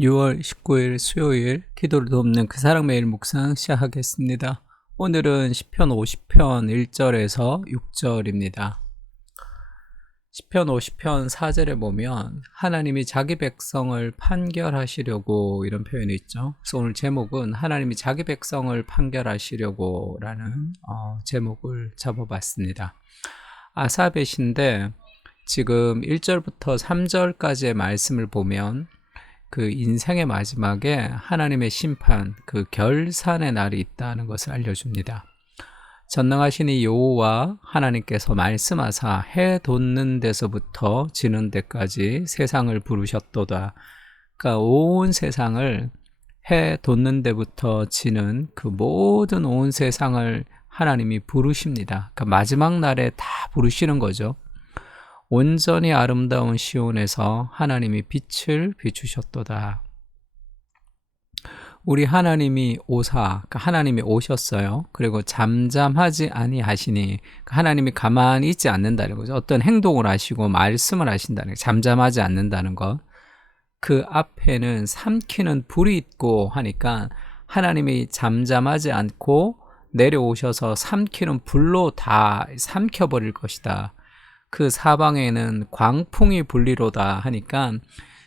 6월 19일 수요일 기도를 돕는 그 사랑 매일 묵상 시작하겠습니다. 오늘은 시편 50편 1절에서 6절입니다. 시편 50편 4절에 보면 하나님이 자기 백성을 판결하시려고 이런 표현이 있죠. 그래서 오늘 제목은 하나님이 자기 백성을 판결하시려고 라는 제목을 잡아봤습니다. 아사벳인데 지금 1절부터 3절까지의 말씀을 보면 그 인생의 마지막에 하나님의 심판, 그 결산의 날이 있다는 것을 알려줍니다. 전능하신 이 여호와 하나님께서 말씀하사 해 돋는 데서부터 지는 데까지 세상을 부르셨도다. 그러니까 온 세상을 해 돋는 데부터 지는 그 모든 온 세상을 하나님이 부르십니다. 그러니까 마지막 날에 다 부르시는 거죠. 온전히 아름다운 시온에서 하나님이 빛을 비추셨도다. 우리 하나님이 오사, 하나님이 오셨어요. 그리고 잠잠하지 아니하시니, 하나님이 가만히 있지 않는다는 거죠. 어떤 행동을 하시고 말씀을 하신다는 거, 잠잠하지 않는다는 것. 그 앞에는 삼키는 불이 있고 하니까 하나님이 잠잠하지 않고 내려오셔서 삼키는 불로 다 삼켜버릴 것이다. 그 사방에는 광풍이 불리로다 하니까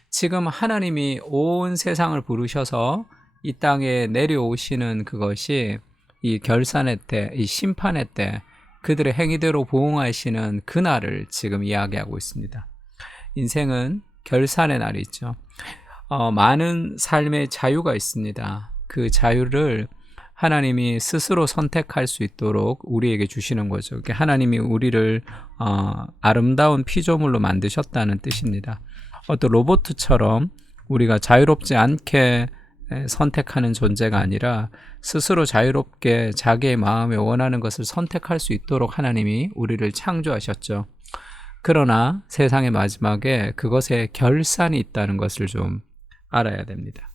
지금 하나님이 온 세상을 부르셔서 이 땅에 내려오시는 그것이 이 결산의 때, 이 심판의 때 그들의 행위대로 보응하시는 그날을 지금 이야기하고 있습니다. 인생은 결산의 날이 있죠. 많은 삶의 자유가 있습니다. 그 자유를 하나님이 스스로 선택할 수 있도록 우리에게 주시는 거죠. 하나님이 우리를 아름다운 피조물로 만드셨다는 뜻입니다. 어떤 로봇처럼 우리가 자유롭지 않게 선택하는 존재가 아니라 스스로 자유롭게 자기의 마음에 원하는 것을 선택할 수 있도록 하나님이 우리를 창조하셨죠. 그러나 세상의 마지막에 그것에 결산이 있다는 것을 좀 알아야 됩니다.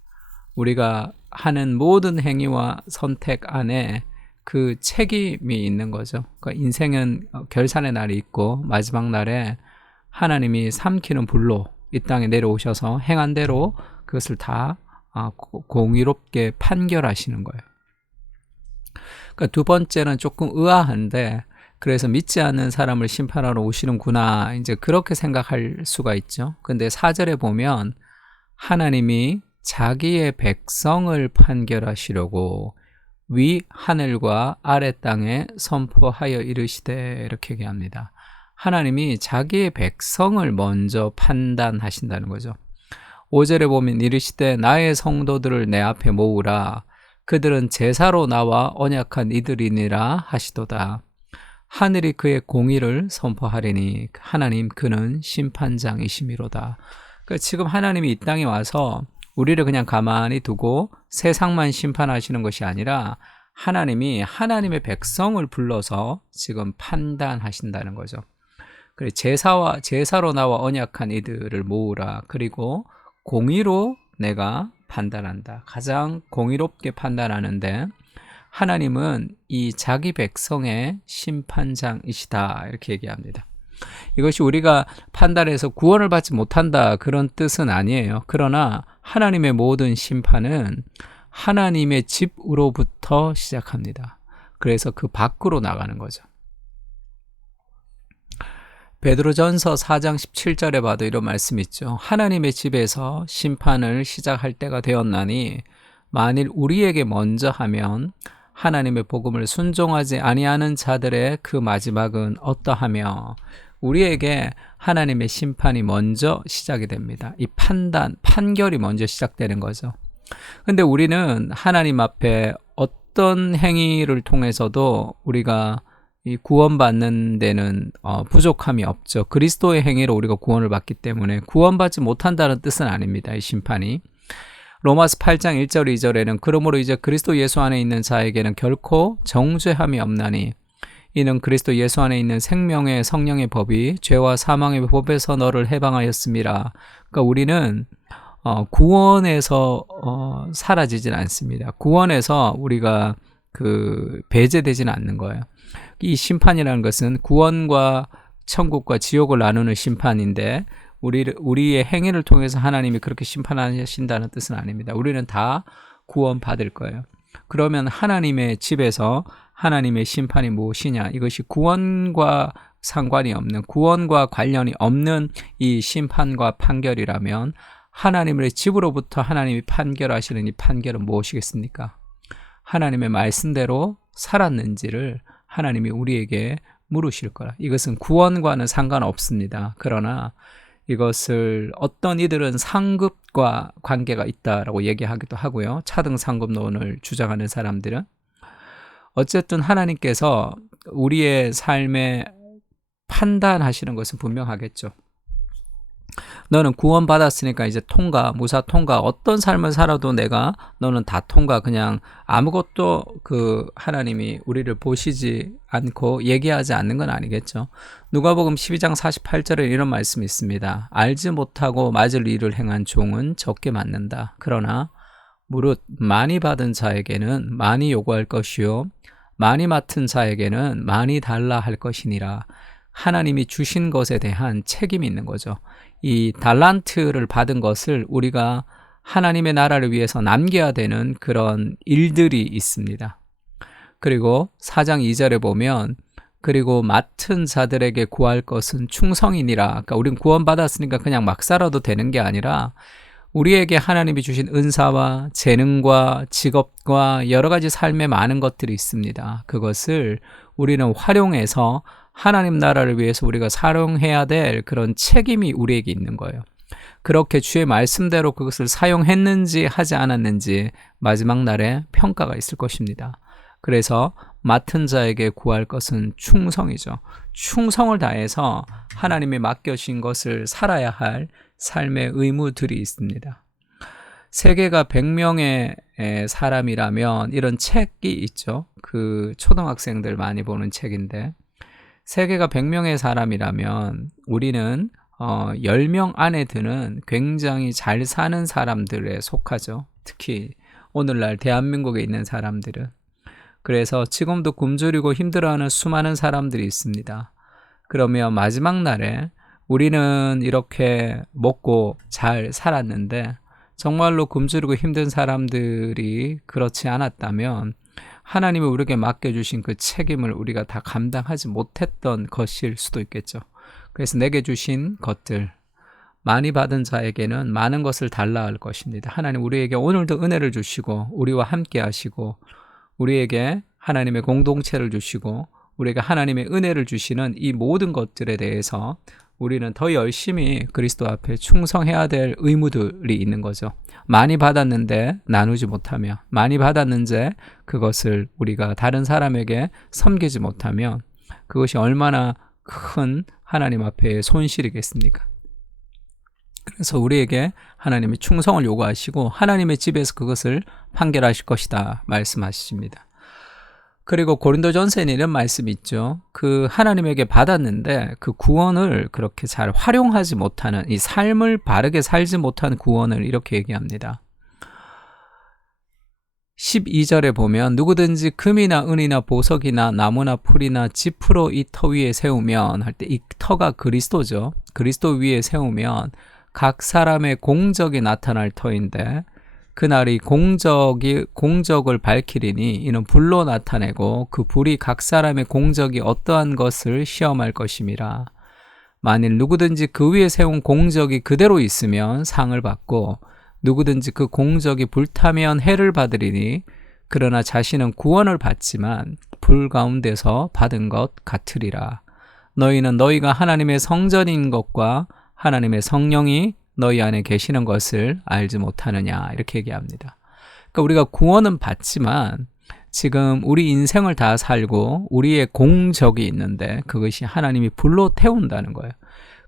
우리가 하는 모든 행위와 선택 안에 그 책임이 있는 거죠. 그러니까 인생은 결산의 날이 있고 마지막 날에 하나님이 삼키는 불로 이 땅에 내려오셔서 행한 대로 그것을 다 공의롭게 판결하시는 거예요. 그러니까 두 번째는 조금 의아한데 그래서 믿지 않는 사람을 심판하러 오시는구나 이제 그렇게 생각할 수가 있죠. 근데 4절에 보면 하나님이 자기의 백성을 판결하시려고 위 하늘과 아래 땅에 선포하여 이르시되 이렇게 얘기합니다. 하나님이 자기의 백성을 먼저 판단하신다는 거죠. 5절에 보면 이르시되 나의 성도들을 내 앞에 모으라 그들은 제사로 나와 언약한 이들이니라 하시도다. 하늘이 그의 공의를 선포하리니 하나님 그는 심판장이시미로다. 그러니까 지금 하나님이 이 땅에 와서 우리를 그냥 가만히 두고 세상만 심판하시는 것이 아니라 하나님이 하나님의 백성을 불러서 지금 판단하신다는 거죠. 그리고 제사로 나와 언약한 이들을 모으라. 그리고 공의로 내가 판단한다. 가장 공의롭게 판단하는데 하나님은 이 자기 백성의 심판장이시다. 이렇게 얘기합니다. 이것이 우리가 판단해서 구원을 받지 못한다 그런 뜻은 아니에요. 그러나 하나님의 모든 심판은 하나님의 집으로부터 시작합니다. 그래서 그 밖으로 나가는 거죠. 베드로전서 4장 17절에 봐도 이런 말씀이 있죠. 하나님의 집에서 심판을 시작할 때가 되었나니 만일 우리에게 먼저 하면 하나님의 복음을 순종하지 아니하는 자들의 그 마지막은 어떠하며 우리에게 하나님의 심판이 먼저 시작이 됩니다. 이 판결이 먼저 시작되는 거죠. 근데 우리는 하나님 앞에 어떤 행위를 통해서도 우리가 이 구원받는 데는 부족함이 없죠. 그리스도의 행위로 우리가 구원을 받기 때문에 구원받지 못한다는 뜻은 아닙니다. 이 심판이. 로마서 8장 1절 2절에는 그러므로 이제 그리스도 예수 안에 있는 자에게는 결코 정죄함이 없나니 이는 그리스도 예수 안에 있는 생명의 성령의 법이 죄와 사망의 법에서 너를 해방하였음이라. 그러니까 우리는 구원에서 사라지진 않습니다. 구원에서 우리가 배제되지는 않는 거예요. 이 심판이라는 것은 구원과 천국과 지옥을 나누는 심판인데 우리의 행위를 통해서 하나님이 그렇게 심판하신다는 뜻은 아닙니다. 우리는 다 구원받을 거예요. 그러면 하나님의 집에서 하나님의 심판이 무엇이냐? 이것이 구원과 상관이 없는, 구원과 관련이 없는 이 심판과 판결이라면 하나님의 집으로부터 하나님이 판결하시는 이 판결은 무엇이겠습니까? 하나님의 말씀대로 살았는지를 하나님이 우리에게 물으실 거라. 이것은 구원과는 상관없습니다. 그러나 이것을 어떤 이들은 상급과 관계가 있다라고 얘기하기도 하고요. 차등 상급론을 주장하는 사람들은 어쨌든 하나님께서 우리의 삶에 판단하시는 것은 분명하겠죠. 너는 구원받았으니까 이제 통과, 무사 통과, 어떤 삶을 살아도 너는 다 통과, 그냥 아무것도 하나님이 우리를 보시지 않고 얘기하지 않는 건 아니겠죠. 누가복음 12장 48절에 이런 말씀이 있습니다. 알지 못하고 맞을 일을 행한 종은 적게 받는다. 그러나 무릇 많이 받은 자에게는 많이 요구할 것이요 많이 맡은 자에게는 많이 달라 할 것이니라. 하나님이 주신 것에 대한 책임이 있는 거죠. 이 달란트를 받은 것을 우리가 하나님의 나라를 위해서 남겨야 되는 그런 일들이 있습니다. 그리고 4장 2절에 보면 그리고 맡은 자들에게 구할 것은 충성이니라. 그러니까 우린 구원받았으니까 그냥 막 살아도 되는 게 아니라 우리에게 하나님이 주신 은사와 재능과 직업과 여러 가지 삶의 많은 것들이 있습니다. 그것을 우리는 활용해서 하나님 나라를 위해서 우리가 사용해야 될 그런 책임이 우리에게 있는 거예요. 그렇게 주의 말씀대로 그것을 사용했는지 하지 않았는지 마지막 날에 평가가 있을 것입니다. 그래서 맡은 자에게 구할 것은 충성이죠. 충성을 다해서 하나님이 맡겨주신 것을 살아야 할 삶의 의무들이 있습니다. 세계가 100명의 사람이라면 이런 책이 있죠. 초등학생들 많이 보는 책인데 세계가 100명의 사람이라면 우리는 10명 안에 드는 굉장히 잘 사는 사람들에 속하죠. 특히 오늘날 대한민국에 있는 사람들은. 그래서 지금도 굶주리고 힘들어하는 수많은 사람들이 있습니다. 그러면 마지막 날에 우리는 이렇게 먹고 잘 살았는데 정말로 굶주리고 힘든 사람들이 그렇지 않았다면 하나님이 우리에게 맡겨주신 그 책임을 우리가 다 감당하지 못했던 것일 수도 있겠죠. 그래서 내게 주신 것들, 많이 받은 자에게는 많은 것을 달라 할 것입니다. 하나님 우리에게 오늘도 은혜를 주시고 우리와 함께 하시고 우리에게 하나님의 공동체를 주시고 우리에게 하나님의 은혜를 주시는 이 모든 것들에 대해서 우리는 더 열심히 그리스도 앞에 충성해야 될 의무들이 있는 거죠. 많이 받았는데 나누지 못하며, 많이 받았는데 그것을 우리가 다른 사람에게 섬기지 못하면 그것이 얼마나 큰 하나님 앞에 손실이겠습니까? 그래서 우리에게 하나님이 충성을 요구하시고 하나님의 집에서 그것을 판결하실 것이다 말씀하십니다. 그리고 고린도전서에는 이런 말씀이 있죠. 하나님에게 받았는데 그 구원을 그렇게 잘 활용하지 못하는, 이 삶을 바르게 살지 못한 구원을 이렇게 얘기합니다. 12절에 보면 누구든지 금이나 은이나 보석이나 나무나 풀이나 지프로 이 터 위에 세우면 할 때 이 터가 그리스도죠. 그리스도 위에 세우면 각 사람의 공적이 나타날 터인데 그날이 공적을 밝히리니 이는 불로 나타내고 그 불이 각 사람의 공적이 어떠한 것을 시험할 것임이라. 만일 누구든지 그 위에 세운 공적이 그대로 있으면 상을 받고 누구든지 그 공적이 불타면 해를 받으리니 그러나 자신은 구원을 받지만 불 가운데서 받은 것 같으리라. 너희는 너희가 하나님의 성전인 것과 하나님의 성령이 너희 안에 계시는 것을 알지 못하느냐 이렇게 얘기합니다. 그러니까 우리가 구원은 받지만 지금 우리 인생을 다 살고 우리의 공적이 있는데 그것이 하나님이 불로 태운다는 거예요.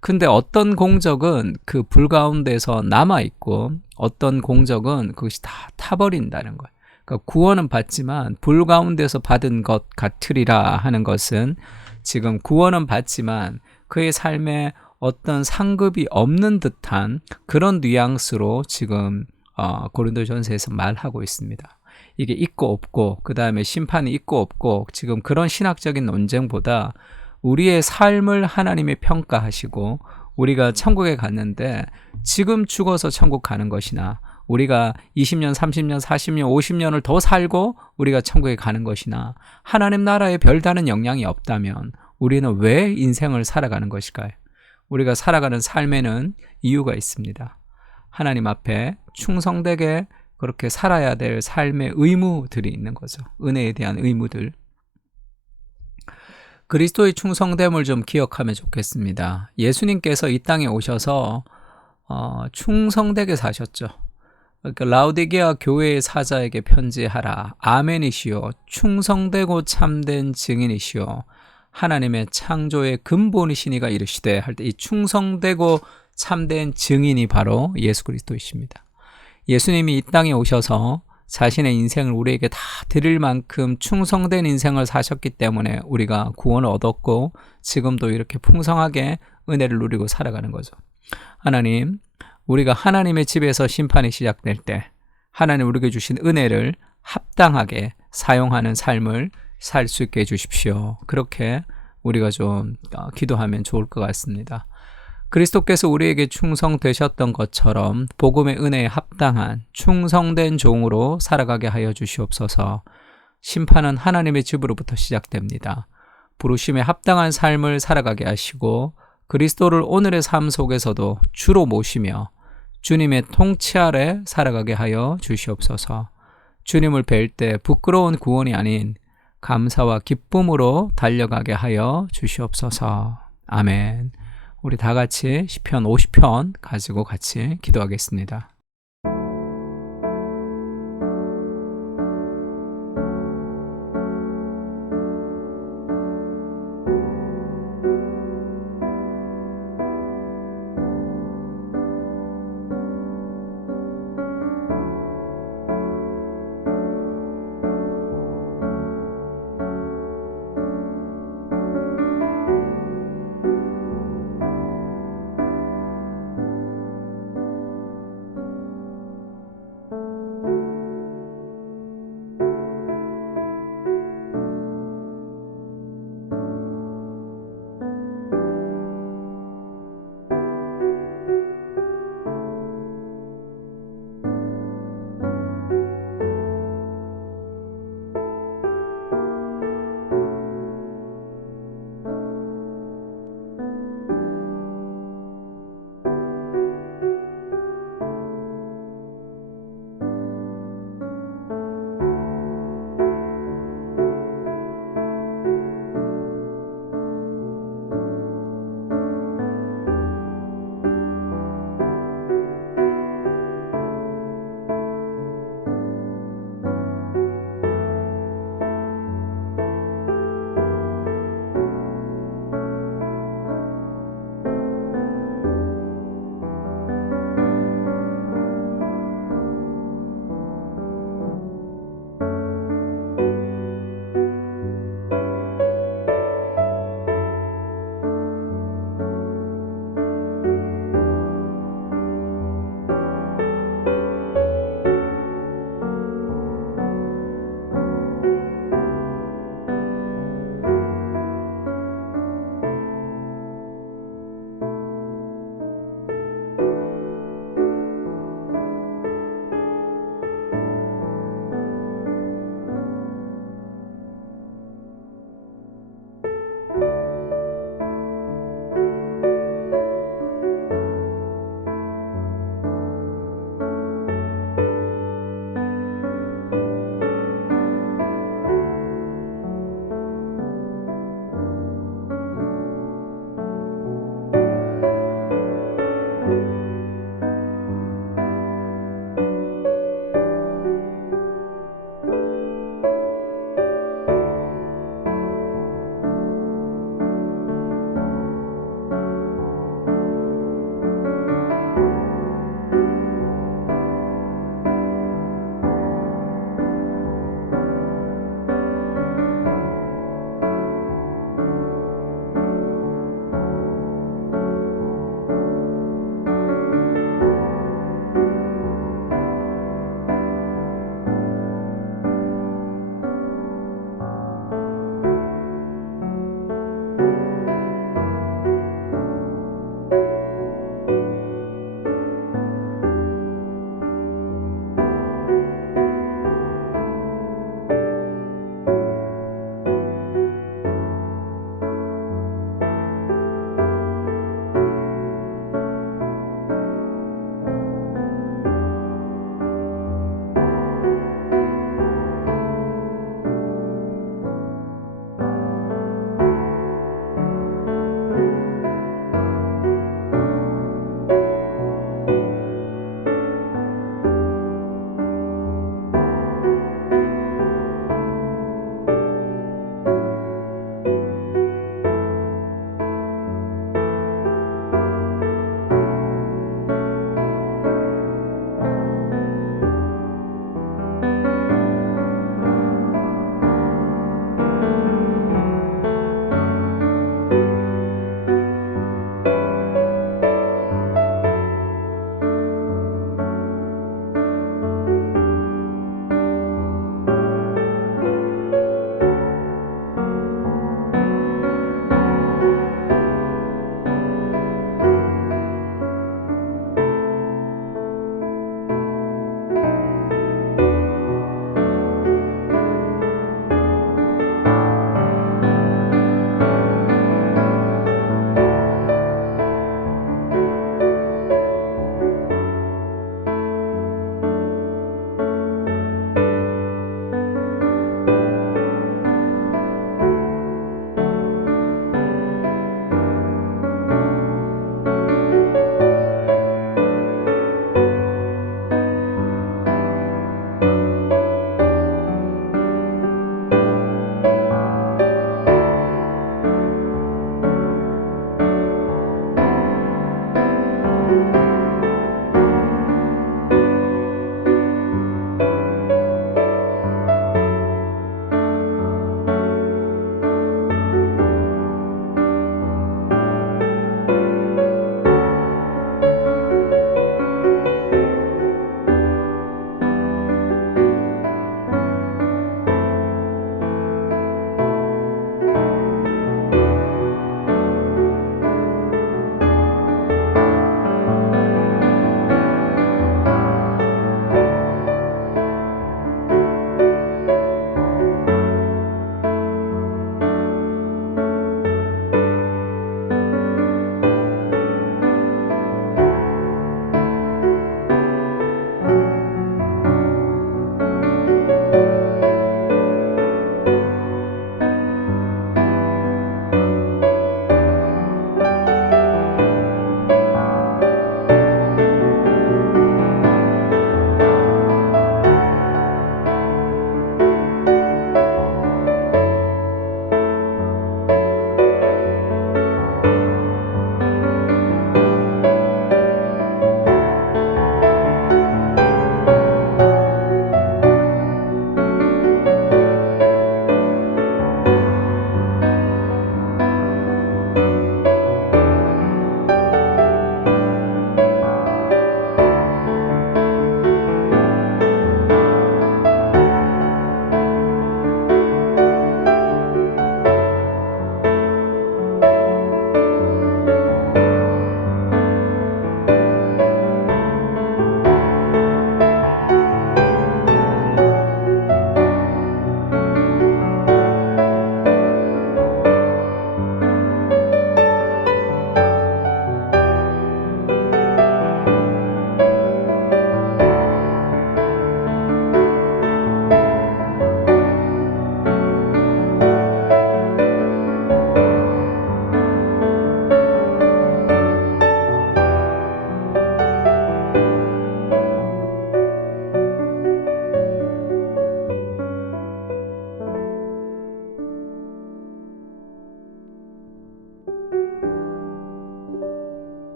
근데 어떤 공적은 그 불 가운데서 남아있고 어떤 공적은 그것이 다 타버린다는 거예요. 그러니까 구원은 받지만 불 가운데서 받은 것 같으리라 하는 것은 지금 구원은 받지만 그의 삶에 어떤 상급이 없는 듯한 그런 뉘앙스로 지금 고린도전서에서 말하고 있습니다. 이게 있고 없고 그 다음에 심판이 있고 없고 지금 그런 신학적인 논쟁보다 우리의 삶을 하나님이 평가하시고 우리가 천국에 갔는데 지금 죽어서 천국 가는 것이나 우리가 20년, 30년, 40년, 50년을 더 살고 우리가 천국에 가는 것이나 하나님 나라에 별다른 영향이 없다면 우리는 왜 인생을 살아가는 것일까요? 우리가 살아가는 삶에는 이유가 있습니다. 하나님 앞에 충성되게 그렇게 살아야 될 삶의 의무들이 있는 거죠. 은혜에 대한 의무들. 그리스도의 충성됨을 좀 기억하면 좋겠습니다. 예수님께서 이 땅에 오셔서 충성되게 사셨죠. 그러니까 라우디게아 교회의 사자에게 편지하라. 아멘이시요. 충성되고 참된 증인이시요. 하나님의 창조의 근본이시니가 이르시되 할 때 이 충성되고 참된 증인이 바로 예수 그리스도이십니다. 예수님이 이 땅에 오셔서 자신의 인생을 우리에게 다 드릴 만큼 충성된 인생을 사셨기 때문에 우리가 구원을 얻었고 지금도 이렇게 풍성하게 은혜를 누리고 살아가는 거죠. 하나님, 우리가 하나님의 집에서 심판이 시작될 때 하나님 우리에게 주신 은혜를 합당하게 사용하는 삶을 살 수 있게 해주십시오. 그렇게 우리가 좀 기도하면 좋을 것 같습니다. 그리스도께서 우리에게 충성되셨던 것처럼 복음의 은혜에 합당한 충성된 종으로 살아가게 하여 주시옵소서. 심판은 하나님의 집으로부터 시작됩니다. 부르심에 합당한 삶을 살아가게 하시고 그리스도를 오늘의 삶 속에서도 주로 모시며 주님의 통치 아래 살아가게 하여 주시옵소서. 주님을 뵐 때 부끄러운 구원이 아닌 감사와 기쁨으로 달려가게 하여 주시옵소서. 아멘. 우리 다 같이 시편 50편 가지고 같이 기도하겠습니다.